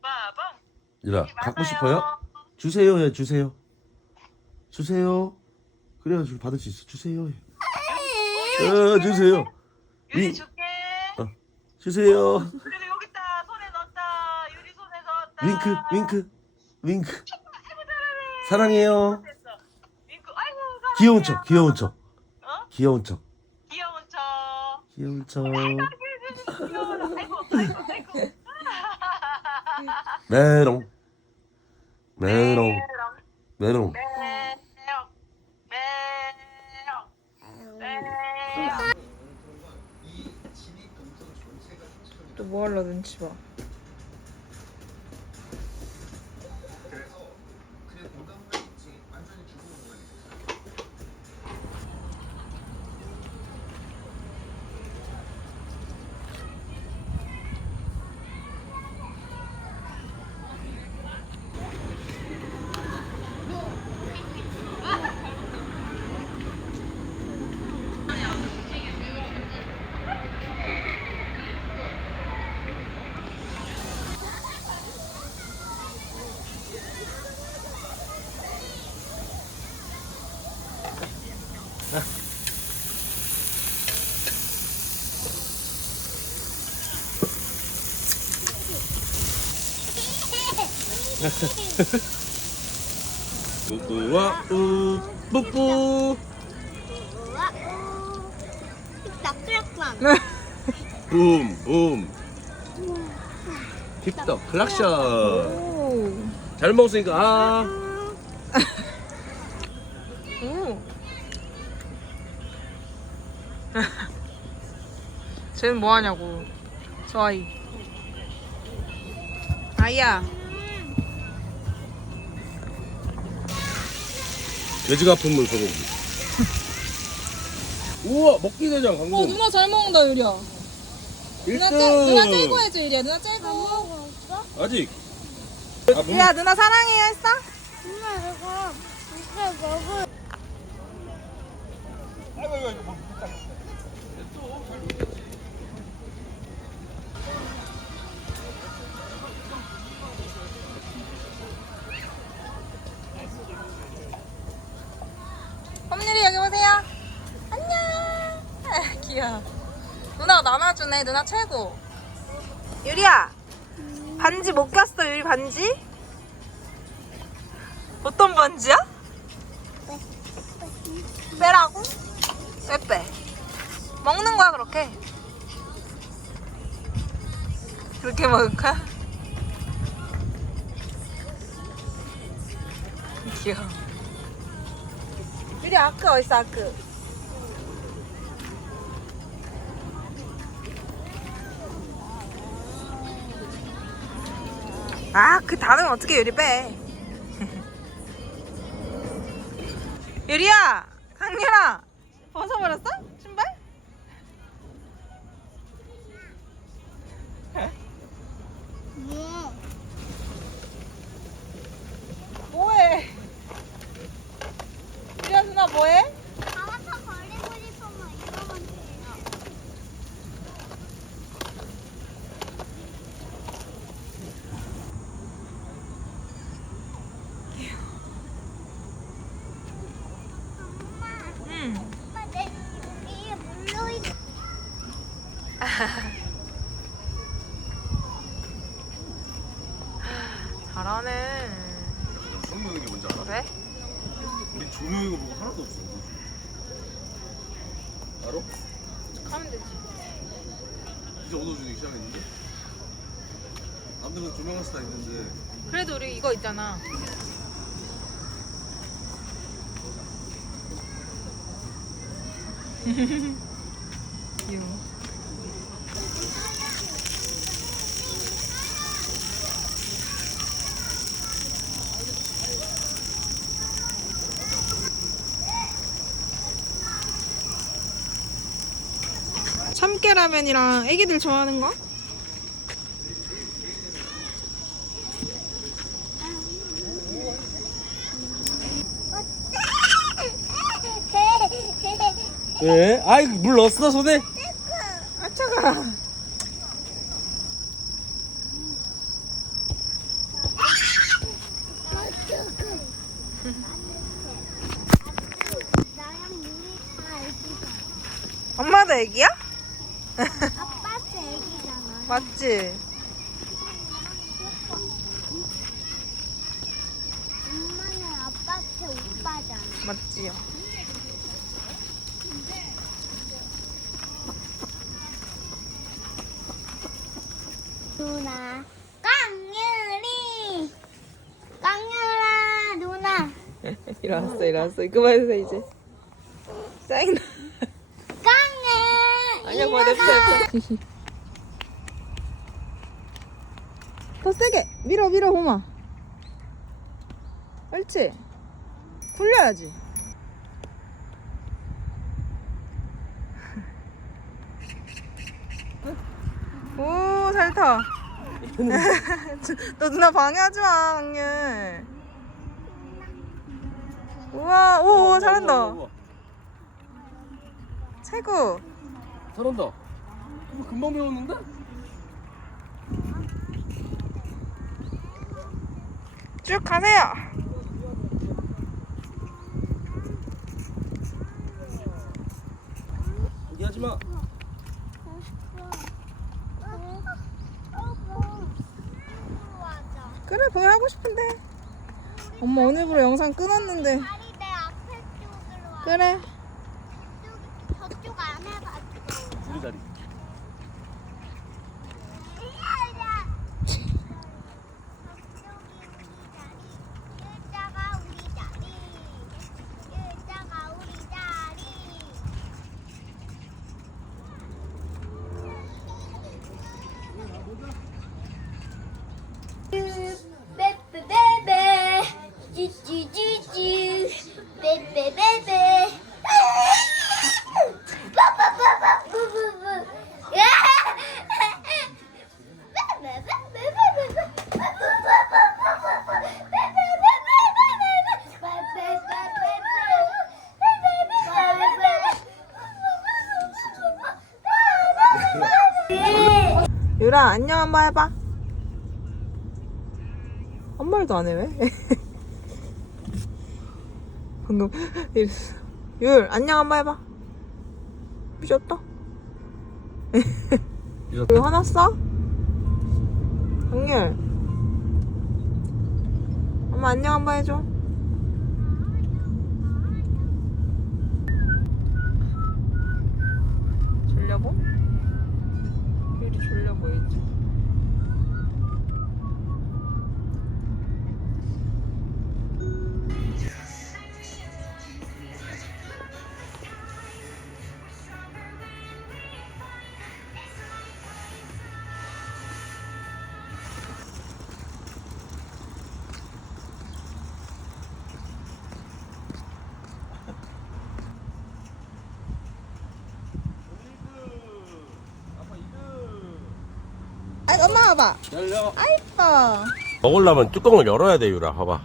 빠방 이라 여기 갖고 맞아요. 싶어요? 주세요, 예, 주세요. 주세요. 그래가지고 받을 수 있어. 주세요. 어, 어, 주세요. 유리 이- 줄게. 주세요. 유리 여기 있다. 손에 넣었다. 유리 손에 넣었다. 윙크, 윙크, 윙크. 사랑해요. 됐어. 윙크. 아이고 사랑해요. 귀여운 척, 귀여운 척, 어? 귀여운 척, 귀여운 척. 귀여운 척. 아이고 아이고 아이고. 메롱, 메롱, 메롱. 또뭐 하려 눈치 봐. 뿌뿌와 우 뿌뿌 낙낙만. 붐붐 힙더 클락션 오. 잘 먹었으니까 아 오. 쟤는 뭐 하냐고. 저 아이. 아이야. 돼지가 아픈 물 소고기 우와 먹기 대장 어 방금 누나 잘 먹는다 유리야. 누나 짜 누나 째고 해줘 유리야. 누나 째고. 아직 아, 문- 야 누나 사랑해요 했어? 엄마 이거 이거 먹을. 홈일이 나눠주네. 누나 최고. 유리야. 반지 못 꼈어. 유리 반지? 어떤 반지야? 빼라고? 왜 빼? 먹는 거야 그렇게. 그렇게 먹을 거야? 귀여워. 유리 아크 어딨어 아크? 아, 그 단어는 어떻게 유리 빼? 유리야, 강렬아, 벗어버렸어? 신발? 뭐? 뭐해? 유리야 누나 뭐해? 가마차 걸리고 싶으면 이거만 돼요. 응. 엄마 내 이게 물로 있. 잘하네. 처음 보는 게 뭔지 알아? 왜? 우리 조명이 보고 하나도 없어 알아? 하면 되지. 이제 어두워지기 시작했는데 남들은 조명할 수다 있는데 그래도 우리 이거 있잖아. 참깨라면이랑 애기들 좋아하는 거? 왜? 아이 물 넣었어 손에? 아 차가. 아빠도 애기잖아. 맞지? 엄마는 아빠한테 오빠잖아. 맞지요. 누나. 깡유리. 깡유라 누나. 일어났어 일어났어. 그만해서 이제. 짜증나. 냅둬 냅둬. 더 세게 밀어 밀어 호마. 옳지. 굴려야지. 오, 잘 타. 너 누나 방해하지 마, 강렬. 우와, 오, 오, 잘한다. 최고. 잘한다. 이거 금방 배웠는데? 쭉 가세요. 얘기하지 마. 그래, 그거 하고 싶은데. 엄마 오늘부로 영상 끊었는데. 다리 내 앞에 쪽으로 와. 그래. 저쪽, 저쪽 안 해가지고. 우리 다리. 일자가 우리 자리. 일자가 우리 자리. 베베베베 쭈쭈쭈쭈 베베베베 유라, 안녕 한번 해봐. 한 말도 안 해, 왜? 방금 이랬어. 율, 안녕 한번 해봐. 삐졌다? 왜 화났어? 강율. 엄마 안녕 한번 해줘. 율 이 졸려 보이지? 아. 열려. 아 이뻐. 먹으려면 뚜껑을 열어야 돼 유라. 봐봐.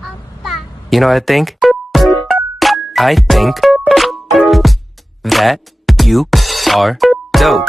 아빠. You know, I think, I think that you are dope.